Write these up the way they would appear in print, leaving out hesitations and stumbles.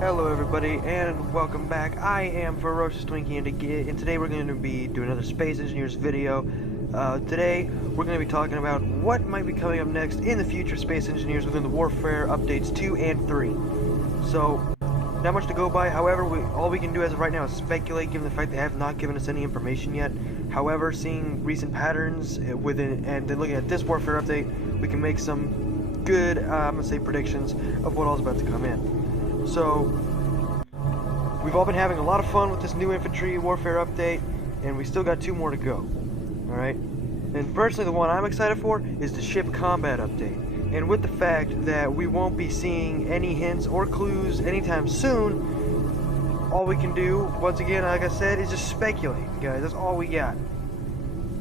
Hello everybody and welcome back. I am Ferocious Twinkie and today we're going to be doing another Space Engineers video. Today we're going to be talking about what might be coming up next in the future Space Engineers within the Warfare Updates 2 and 3. So, not much to go by, however, all we can do as of right now is speculate given the fact they have not given us any information yet. However, seeing recent patterns within and then looking at this Warfare Update, we can make some good, I'm going to say predictions of what all is about to come in. So, we've all been having a lot of fun with this new infantry warfare update, and we still got 2 more to go. Alright? And personally, the one I'm excited for is the ship combat update. And with the fact that we won't be seeing any hints or clues anytime soon, all we can do, once again, like I said, is just speculate, guys. That's all we got.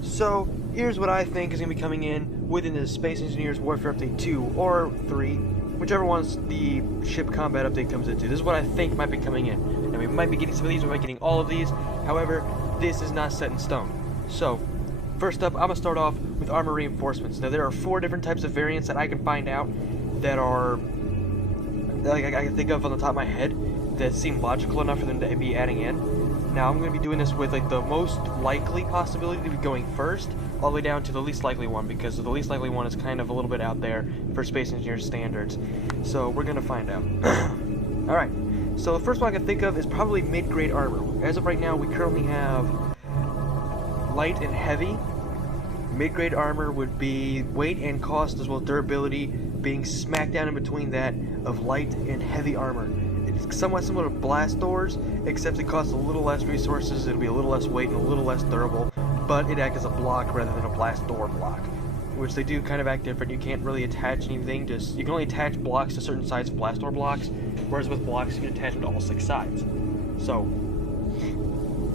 So, here's what I think is going to be coming in within the Space Engineers Warfare Update 2 or 3. Whichever one's the ship combat update comes into. This is what I think might be coming in. And we might be getting some of these, we might be getting all of these. However, this is not set in stone. So, first up, I'm going to start off with armor reinforcements. Now, there are 4 different types of variants that I can find out that are, like I can think of on the top of my head, that seem logical enough for them to be adding in. Now, I'm going to be doing this with like the most likely possibility to be going first, all the way down to the least likely one, because the least likely one is kind of a little bit out there for Space Engineers standards. So we're going to find out. Alright, so the first one I can think of is probably mid-grade armor. As of right now, we currently have light and heavy. Mid-grade armor would be weight and cost as well as durability, being smack down in between that of light and heavy armor. It's somewhat similar to blast doors, except it costs a little less resources, it'll be a little less weight and a little less durable, but it acts as a block rather than a blast door block, which they do kind of act different. You can't really attach anything, you can only attach blocks to certain sides of blast door blocks, whereas with blocks you can attach them to all 6 sides. So,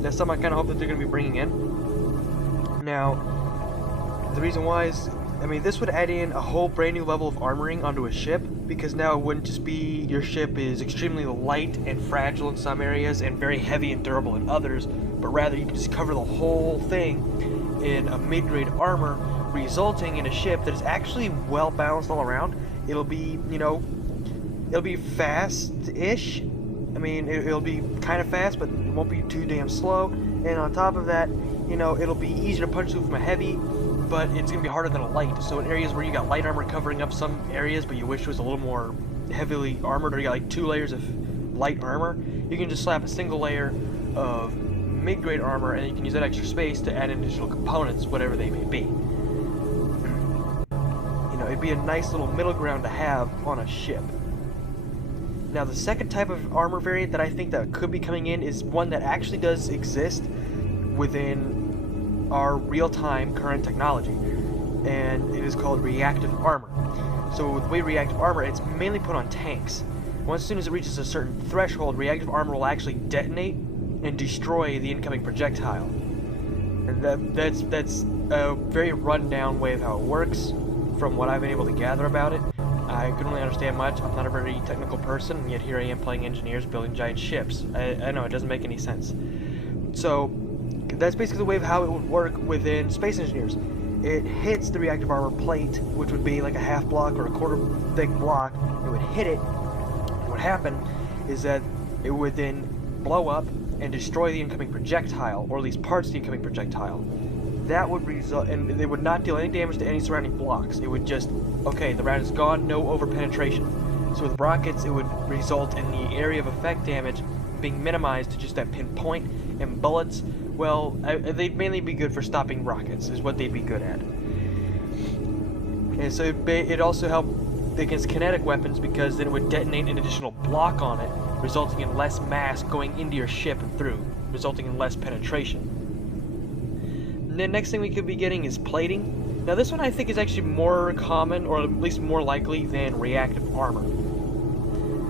that's something I kind of hope that they're going to be bringing in. Now, the reason why is, I mean, this would add in a whole brand new level of armoring onto a ship, because now it wouldn't just be your ship is extremely light and fragile in some areas and very heavy and durable in others, but rather you can just cover the whole thing in a mid-grade armor, resulting in a ship that is actually well balanced all around. It'll be, you know, it'll be fast-ish. I mean, it'll be kind of fast, but it won't be too damn slow. And on top of that, you know, it'll be easier to punch through from a heavy, but it's going to be harder than a light. So in areas where you got light armor covering up some areas, but you wish it was a little more heavily armored, or you got like 2 layers of light armor, you can just slap a single layer of mid-grade armor, and you can use that extra space to add in additional components, whatever they may be. You know, it'd be a nice little middle ground to have on a ship. Now, the second type of armor variant that I think that could be coming in is one that actually does exist within our real-time current technology, and it is called reactive armor. So with the way reactive armor, it's mainly put on tanks. Once soon as it reaches a certain threshold, reactive armor will actually detonate and destroy the incoming projectile. And that's a very run-down way of how it works, from what I've been able to gather about it. I couldn't really understand much. I'm not a very technical person, and yet here I am playing engineers building giant ships. I know, it doesn't make any sense. So, that's basically the way of how it would work within Space Engineers. It hits the reactive armor plate, which would be like a half block or a quarter thick block. It would hit it. What would happen is that it would then blow up and destroy the incoming projectile, or at least parts of the incoming projectile. That would result, and it would not deal any damage to any surrounding blocks. It would just, okay, the round is gone, no over-penetration. So with rockets, it would result in the area of effect damage being minimized to just that pinpoint, and bullets, well, they'd mainly be good for stopping rockets, is what they'd be good at. And so it'd also help against kinetic weapons, because then it would detonate an additional block on it, resulting in less mass going into your ship and through, resulting in less penetration. And the next thing we could be getting is plating. Now this one I think is actually more common, or at least more likely, than reactive armor.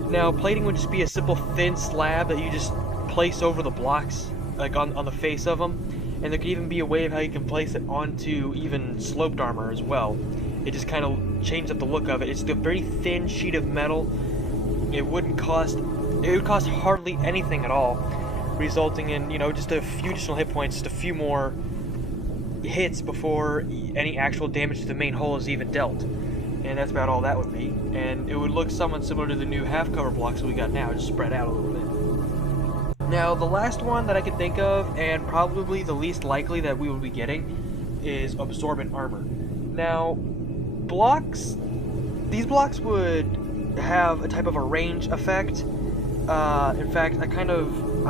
Now plating would just be a simple thin slab that you just place over the blocks, like on the face of them, and there could even be a way of how you can place it onto even sloped armor as well. It just kind of changes up the look of it. It's a very thin sheet of metal. It would cost hardly anything at all, resulting in, you know, just a few additional hit points, just a few more hits before any actual damage to the main hull is even dealt. and that's about all that would be. And it would look somewhat similar to the new half-cover blocks that we got now, just spread out a little bit. Now, the last one that I can think of, and probably the least likely that we will be getting, is absorbent armor. Now, these blocks would have a type of a range effect. In fact, I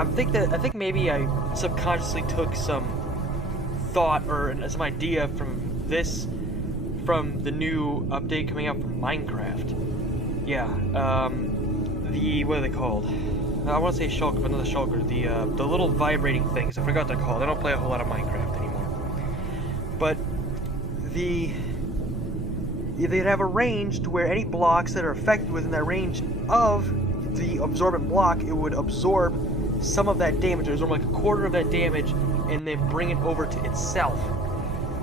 think maybe I subconsciously took some thought or some idea from the new update coming out from Minecraft. Yeah, what are they called? I want to say shulker, but not the shulker. The little vibrating things. I forgot what they're called. I don't play a whole lot of Minecraft anymore. But they'd have a range to where any blocks that are affected within that range of the absorbent block, it would absorb some of that damage, absorb like a quarter of that damage, and then bring it over to itself.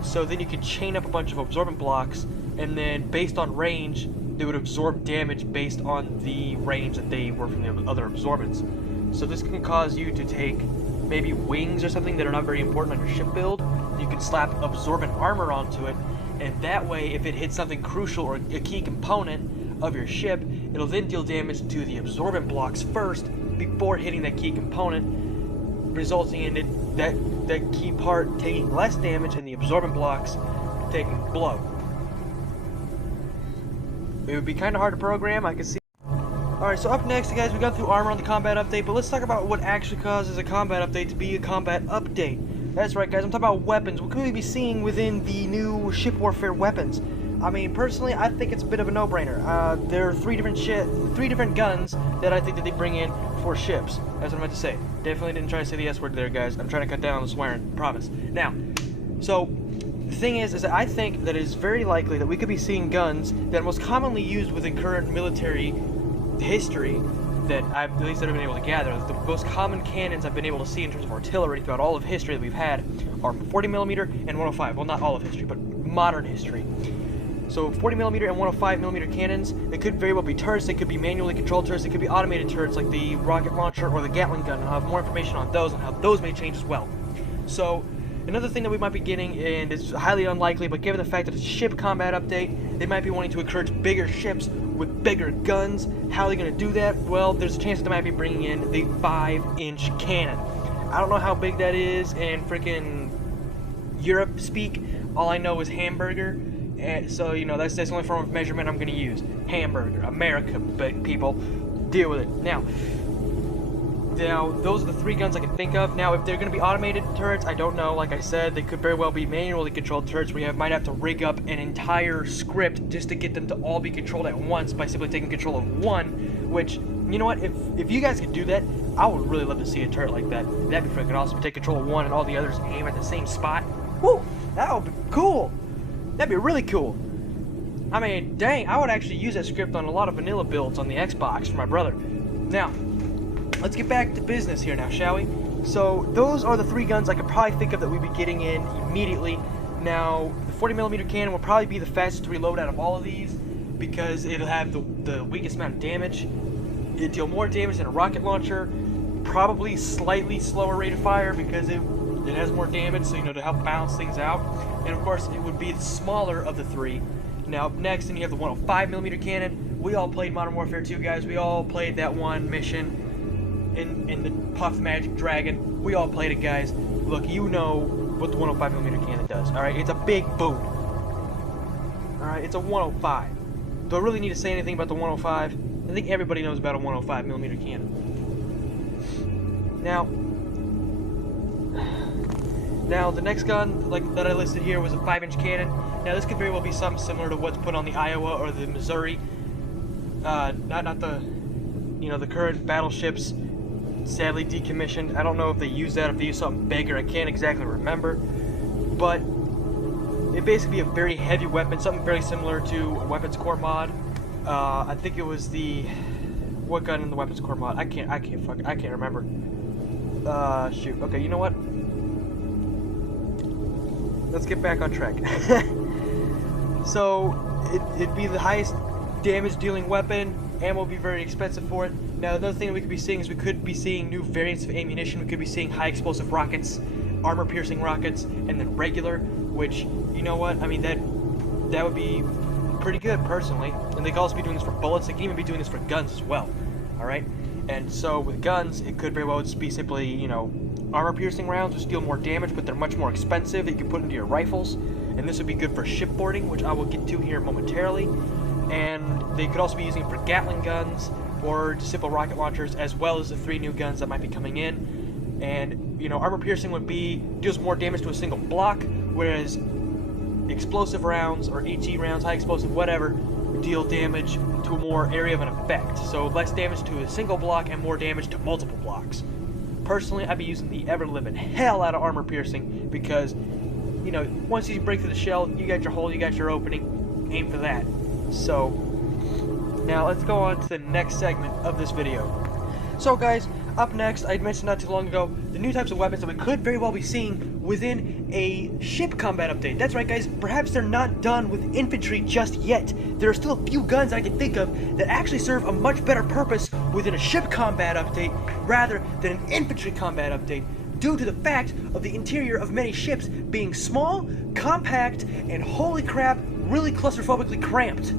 So then you could chain up a bunch of absorbent blocks, and then based on range, they would absorb damage based on the range that they were from the other absorbents. So this can cause you to take maybe wings or something that are not very important on your ship build. You can slap absorbent armor onto it, and that way, if it hits something crucial or a key component of your ship, it'll then deal damage to the absorbent blocks first before hitting that key component, resulting in that key part taking less damage and the absorbent blocks taking blow. It would be kind of hard to program, I can see. Alright, so up next, guys, we got through armor on the combat update, but let's talk about what actually causes a combat update to be a combat update. That's right, guys, I'm talking about weapons. What can we be seeing within the new ship warfare weapons? I mean, personally, I think it's a bit of a no-brainer. There are three different guns that I think that they bring in for ships. That's what I meant to say. Definitely didn't try to say the S word there, guys. I'm trying to cut down on the swearing, promise. Now, so the thing is that I think that it is very likely that we could be seeing guns that are most commonly used within current military history that at least I've been able to gather. The most common cannons I've been able to see in terms of artillery throughout all of history that we've had are 40mm and 105. Well, not all of history, but modern history. So 40mm and 105mm cannons, they could very well be turrets, they could be manually controlled turrets, they could be automated turrets like the rocket launcher or the Gatling gun, and I'll have more information on those and how those may change as well. So another thing that we might be getting, and it's highly unlikely, but given the fact that it's a ship combat update, they might be wanting to encourage bigger ships with bigger guns. How are they going to do that? Well, there's a chance that they might be bringing in the 5-inch cannon. I don't know how big that is in freaking Europe speak. All I know is hamburger. So, you know, that's the only form of measurement I'm going to use. Hamburger. America, people. Deal with it. Now, those are the three guns I can think of. Now, if they're going to be automated turrets, I don't know. Like I said, they could very well be manually controlled turrets where you might have to rig up an entire script just to get them to all be controlled at once by simply taking control of one, which, you know what, if you guys could do that, I would really love to see a turret like that. That'd be freaking awesome. Take control of one and all the others aim at the same spot. Woo! That would be cool! That'd be really cool. I mean, dang, I would actually use that script on a lot of vanilla builds on the Xbox for my brother. Now, let's get back to business here now, shall we? So, those are the three guns I could probably think of that we'd be getting in immediately. Now, the 40mm cannon will probably be the fastest to reload out of all of these because it'll have the weakest amount of damage. It'll deal more damage than a rocket launcher. Probably slightly slower rate of fire because it has more damage, so, you know, to help balance things out. And, of course, it would be the smaller of the three. Now, up next, then you have the 105mm cannon. We all played Modern Warfare 2, guys. We all played that one mission in the Puff Magic Dragon. We all played it, guys. Look, you know what the 105mm cannon does, alright? It's a big boom. Alright, it's a 105. Do I really need to say anything about the 105? I think everybody knows about a 105mm cannon. Now, the next gun that I listed here was a 5-inch cannon. Now, this could very well be something similar to what's put on the Iowa or the Missouri. Not the, you know, the current battleships, sadly decommissioned. I don't know if they use that, if they use something bigger. I can't exactly remember. But it'd basically be a very heavy weapon, something very similar to a Weapons Core mod. I think it was what gun in the Weapons Core mod? I can't remember. Shoot. Okay, you know what? Let's get back on track. So, it'd be the highest damage dealing weapon. Ammo would be very expensive for it. Now, another thing that we could be seeing is we could be seeing new variants of ammunition. We could be seeing high explosive rockets, armor piercing rockets, and then regular, which, you know what, I mean, that would be pretty good, personally. And they could also be doing this for bullets. They can even be doing this for guns as well. Alright? And so with guns, it could very well just be simply, you know, armor-piercing rounds which deal more damage, but they're much more expensive that you can put into your rifles. And this would be good for shipboarding, which I will get to here momentarily. And they could also be using it for Gatling guns or just simple rocket launchers, as well as the 3 new guns that might be coming in. And, you know, armor-piercing would be deals more damage to a single block, whereas explosive rounds or HE rounds, high explosive, whatever, deal damage to a more area of an effect. So less damage to a single block and more damage to multiple blocks. Personally, I'd be using the ever-living hell out of armor piercing because, you know, once you break through the shell, you got your hole, you got your opening, aim for that. So, now let's go on to the next segment of this video. So guys, up next, I mentioned not too long ago, the new types of weapons that we could very well be seeing within a ship combat update. That's right guys, perhaps they're not done with infantry just yet. There are still a few guns I can think of that actually serve a much better purpose within a ship combat update rather than an infantry combat update, due to the fact of the interior of many ships being small, compact, and holy crap, really claustrophobically cramped.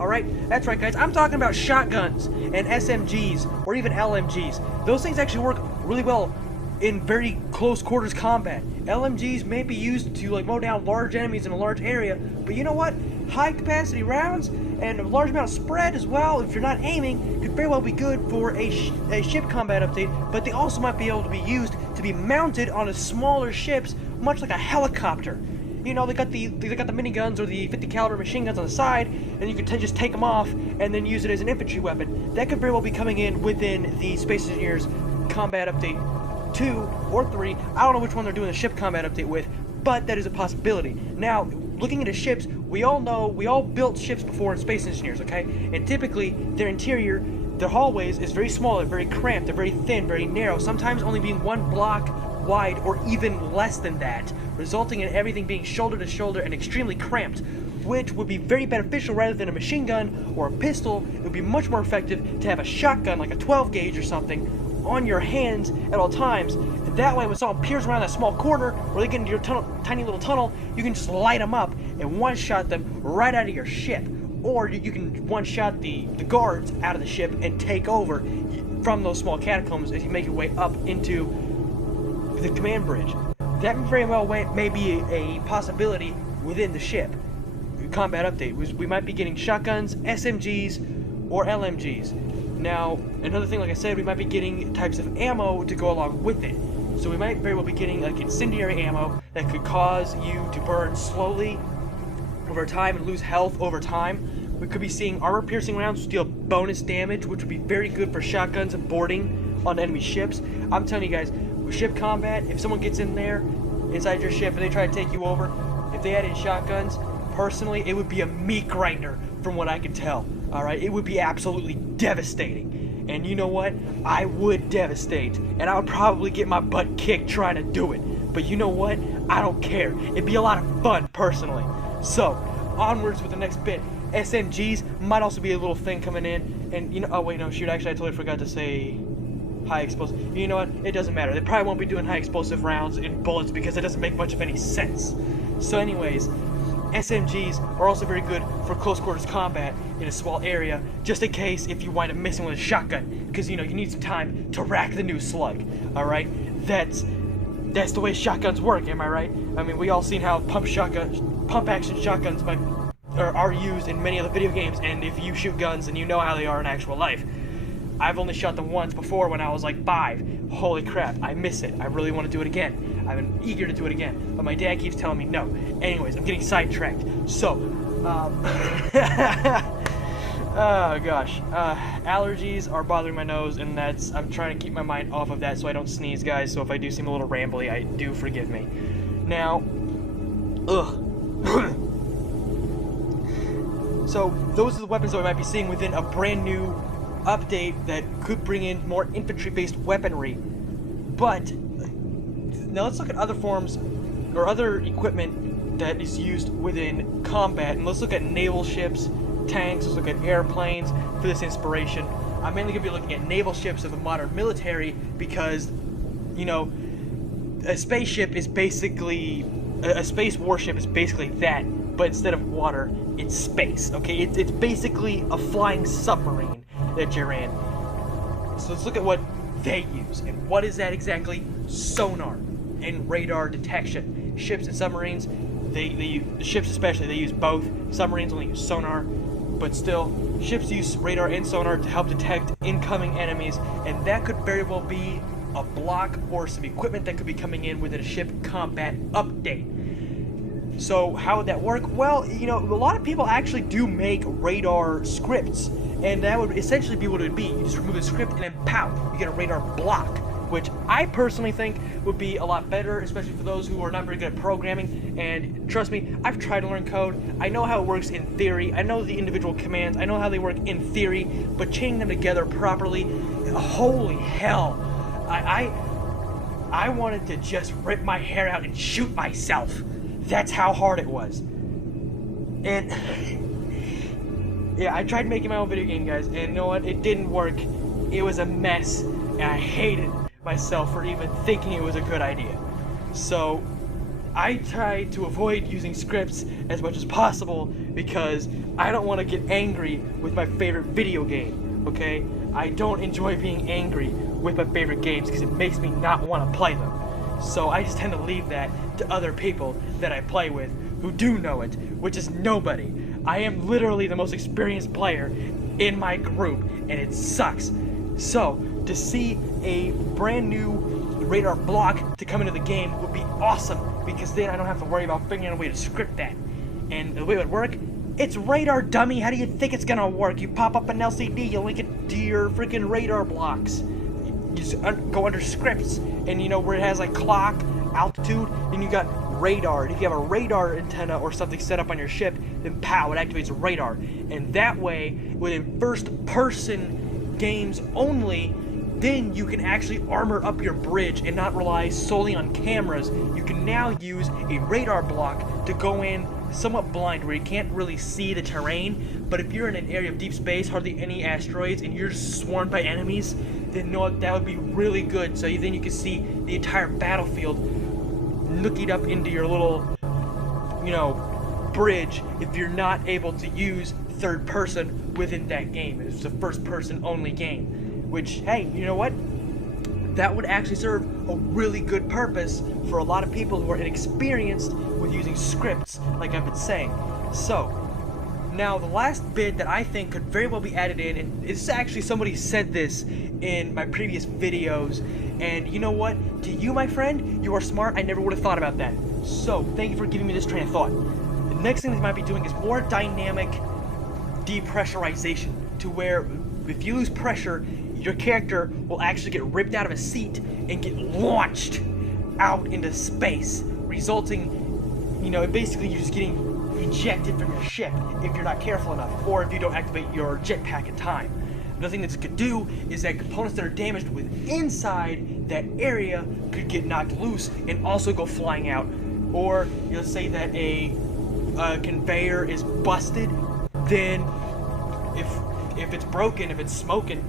Alright, that's right guys, I'm talking about shotguns and SMGs or even LMGs. Those things actually work really well in very close quarters combat. LMGs may be used to like mow down large enemies in a large area, but you know what? High capacity rounds and a large amount of spread as well, if you're not aiming, could very well be good for a ship combat update, but they also might be able to be used to be mounted on smaller ships, much like a helicopter. You know, they got the miniguns or the 50 caliber machine guns on the side, and you could just take them off and then use it as an infantry weapon. That could very well be coming in within the Space Engineers Combat Update 2 or 3. I don't know which one they're doing the ship combat update with, but that is a possibility. Now, looking into ships, we all built ships before in Space Engineers, okay? And typically, their interior, their hallways is very small, they're very cramped, they're very thin, very narrow, sometimes only being 1 block wide or even less than that, resulting in everything being shoulder to shoulder and extremely cramped, which would be very beneficial rather than a machine gun or a pistol. It would be much more effective to have a shotgun like a 12 gauge or something on your hands at all times, and that way when someone peers around that small corner or they get into your tiny little tunnel, you can just light them up and one-shot them right out of your ship. Or you can one-shot the guards out of the ship and take over from those small catacombs as you make your way up into the command bridge. That very well may be a possibility within the ship combat update. We might be getting shotguns, SMGs, or LMGs. Now, another thing, like I said, we might be getting types of ammo to go along with it. So we might very well be getting like incendiary ammo that could cause you to burn slowly over time and lose health over time. We could be seeing armor-piercing rounds which deal bonus damage, which would be very good for shotguns and boarding on enemy ships. I'm telling you guys, with ship combat, if someone gets in there, inside your ship, and they try to take you over, if they add in shotguns, personally, it would be a meat grinder from what I can tell. Alright, it would be absolutely devastating. And you know what? I would devastate, and I would probably get my butt kicked trying to do it. But you know what? I don't care. It'd be a lot of fun, personally. So, onwards with the next bit. SMGs might also be a little thing coming in, and you know, oh wait, no, shoot, actually I totally forgot to say high explosive. You know what? It doesn't matter. They probably won't be doing high explosive rounds and bullets because it doesn't make much of any sense. So anyways, SMGs are also very good for close quarters combat in a small area, just in case if you wind up missing with a shotgun, because you know you need some time to rack the new slug. All right, that's the way shotguns work. Am I right? I mean, we all seen how pump action shotguns are used in many other video games, and if you shoot guns, then you know how they are in actual life. I've only shot them once before when I was like 5. Holy crap, I miss it. I really want to do it again. I'm eager to do it again, but my dad keeps telling me no. Anyways, I'm getting sidetracked. So, oh gosh, allergies are bothering my nose, and I'm trying to keep my mind off of that so I don't sneeze, guys. So if I do seem a little rambly, I do forgive me. Now, so those are the weapons that we might be seeing within a brand new update that could bring in more infantry-based weaponry. But now let's look at other forms or other equipment that is used within combat, and let's look at naval ships, tanks, let's look at airplanes for this inspiration. I'm mainly going to be looking at naval ships of the modern military because, you know, a spaceship is basically, a space warship is basically that, but instead of water, it's space, okay? It's basically a flying submarine that you're in. So let's look at what they use. And what is that exactly? Sonar and radar detection. Ships and submarines, the ships especially, they use both. Submarines only use sonar, but still, ships use radar and sonar to help detect incoming enemies, and that could very well be a block or some equipment that could be coming in within a ship combat update. So how would that work? Well, you know, a lot of people actually do make radar scripts, and that would essentially be what it would be. You just remove the script and then pow, you get a radar block, which I personally think would be a lot better, especially for those who are not very good at programming. And trust me, I've tried to learn code. I know how it works in theory. I know the individual commands. I know how they work in theory, but chaining them together properly, holy hell. I wanted to just rip my hair out and shoot myself. That's how hard it was. And yeah, I tried making my own video game, guys, and you know what? It didn't work. It was a mess, and I hated myself for even thinking it was a good idea. So I tried to avoid using scripts as much as possible because I don't want to get angry with my favorite video game, okay? I don't enjoy being angry with my favorite games because it makes me not want to play them. So I just tend to leave that to other people that I play with who do know it, which is nobody. I am literally the most experienced player in my group, and it sucks. So to see a brand new radar block to come into the game would be awesome, because then I don't have to worry about figuring out a way to script that. And the way it would work, it's radar, dummy. How do you think it's gonna work? You pop up an LCD, you link it to your freaking radar blocks. You just go under scripts, and you know where it has like clock, altitude, and you got radar. And if you have a radar antenna or something set up on your ship, then pow, it activates radar. And that way, within first-person games only, then you can actually armor up your bridge and not rely solely on cameras. You can now use a radar block to go in somewhat blind, where you can't really see the terrain, but if you're in an area of deep space, hardly any asteroids, and you're swarmed by enemies, then no, that would be really good. So then you can see the entire battlefield looking up into your little, you know, bridge if you're not able to use third person within that game. It's a first person only game, which, hey, you know what? That would actually serve a really good purpose for a lot of people who are inexperienced with using scripts, like I've been saying. So, now the last bit that I think could very well be added in, and it's actually somebody said this in my previous videos, and you know what? To you, my friend, you are smart. I never would have thought about that. So, thank you for giving me this train of thought. The next thing they might be doing is more dynamic depressurization, to where if you lose pressure, your character will actually get ripped out of a seat and get launched out into space, resulting, you know, basically you're just getting ejected from your ship if you're not careful enough, or if you don't activate your jetpack in time. Another thing that this could do is that components that are damaged with inside that area could get knocked loose and also go flying out. Or you'll say that a conveyor is busted, then if it's broken, if it's smoking,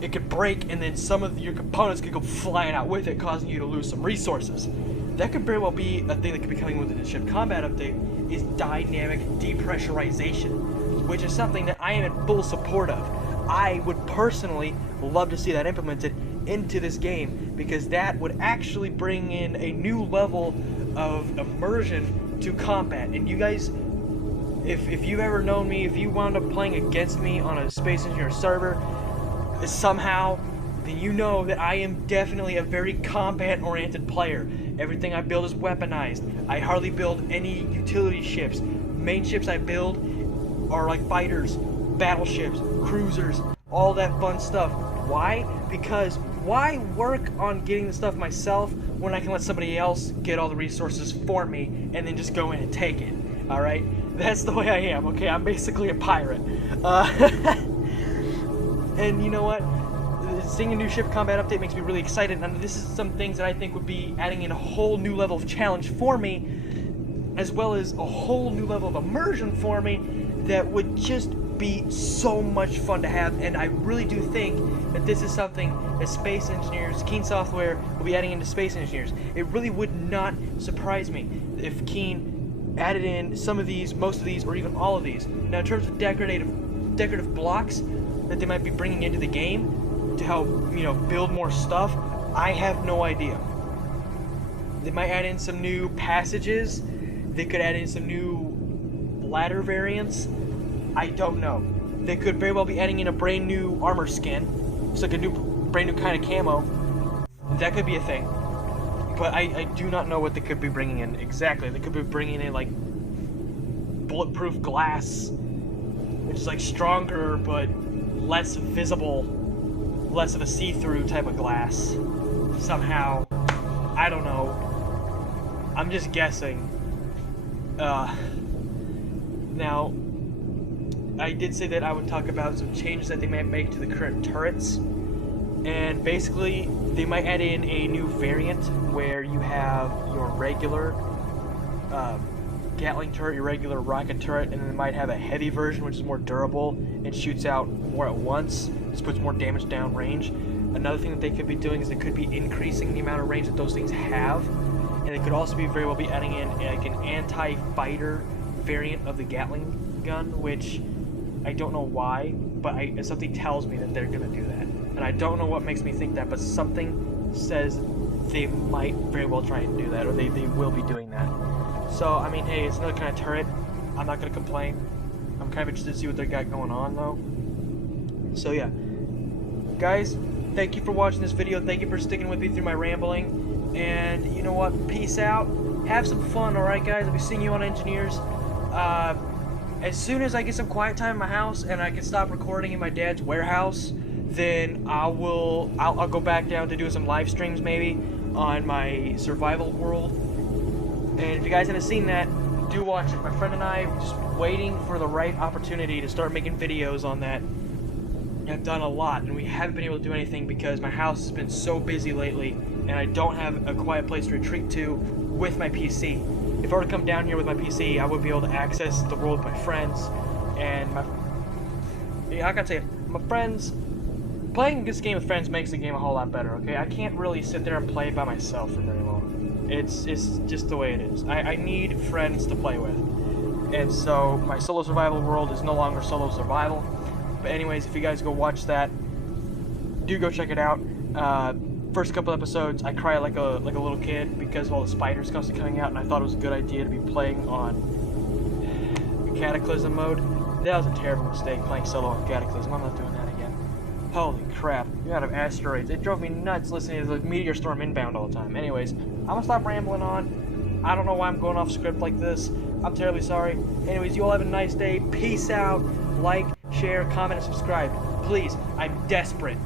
it could break, and then some of your components could go flying out with it, causing you to lose some resources. That could very well be a thing that could be coming with the ship combat update, is dynamic depressurization, which is something that I am in full support of. I would personally love to see that implemented into this game, because that would actually bring in a new level of immersion to combat. And you guys, if you've ever known me, if you wound up playing against me on a Space Engineer server somehow, then you know that I am definitely a very combat-oriented player. Everything I build is weaponized. I hardly build any utility ships. Main ships I build are like fighters, battleships, cruisers, all that fun stuff. Why? Because why work on getting the stuff myself when I can let somebody else get all the resources for me and then just go in and take it? Alright? That's the way I am, okay? I'm basically a pirate. And you know what? Seeing a new ship combat update makes me really excited, and this is some things that I think would be adding in a whole new level of challenge for me, as well as a whole new level of immersion for me that would just be so much fun to have. And I really do think that this is something that Space Engineers, Keen Software, will be adding into Space Engineers. It really would not surprise me if Keen added in some of these, most of these, or even all of these. Now, in terms of decorative blocks that they might be bringing into the game to help, build more stuff, I have no idea. They might add in some new passages. They could add in some new ladder variants. I don't know. They could very well be adding in a brand new armor skin. It's like a brand new kind of camo. That could be a thing. But I do not know what they could be bringing in exactly. They could be bringing in like bulletproof glass, which is like stronger but less visible, less of a see-through type of glass. Somehow, I don't know. I'm just guessing. Now, I did say that I would talk about some changes that they might make to the current turrets. And basically, they might add in a new variant where you have your regular Gatling turret, your regular rocket turret, and then they might have a heavy version which is more durable and shoots out more at once. This puts more damage down range. Another thing that they could be doing is they could be increasing the amount of range that those things have. And they could also be very well be adding in like an anti-fighter variant of the Gatling gun, which I don't know why, but something tells me that they're going to do that. And I don't know what makes me think that, but something says they might very well try and do that, or they will be doing that. So, I mean, hey, it's another kind of turret. I'm not going to complain. I'm kind of interested to see what they got going on, though. So, yeah. Guys, thank you for watching this video. Thank you for sticking with me through my rambling. And, you know what? Peace out. Have some fun, alright, guys? I'll be seeing you on Engineers. As soon as I get some quiet time in my house and I can stop recording in my dad's warehouse, then I'll go back down to doing some live streams maybe on my survival world. And if you guys haven't seen that, do watch it. My friend and I are just waiting for the right opportunity to start making videos on that. I've done a lot, and we haven't been able to do anything because my house has been so busy lately, and I don't have a quiet place to retreat to with my PC. If I were to come down here with my PC, I would be able to access the world with my friends, and I gotta tell you, my friends, playing this game with friends makes the game a whole lot better, okay? I can't really sit there and play it by myself for very long. It's just the way it is. I need friends to play with. And so my solo survival world is no longer solo survival. But anyways, if you guys go watch that, do go check it out. First couple episodes, I cry like a little kid because of all the spiders constantly coming out, and I thought it was a good idea to be playing on Cataclysm mode. That was a terrible mistake, playing solo on Cataclysm. I'm not doing that again. Holy crap, the amount of asteroids. It drove me nuts listening to the meteor storm inbound all the time. Anyways, I'm gonna stop rambling on. I don't know why I'm going off script like this. I'm terribly sorry. Anyways, you all have a nice day. Peace out. Like, share, comment, and subscribe. Please, I'm desperate.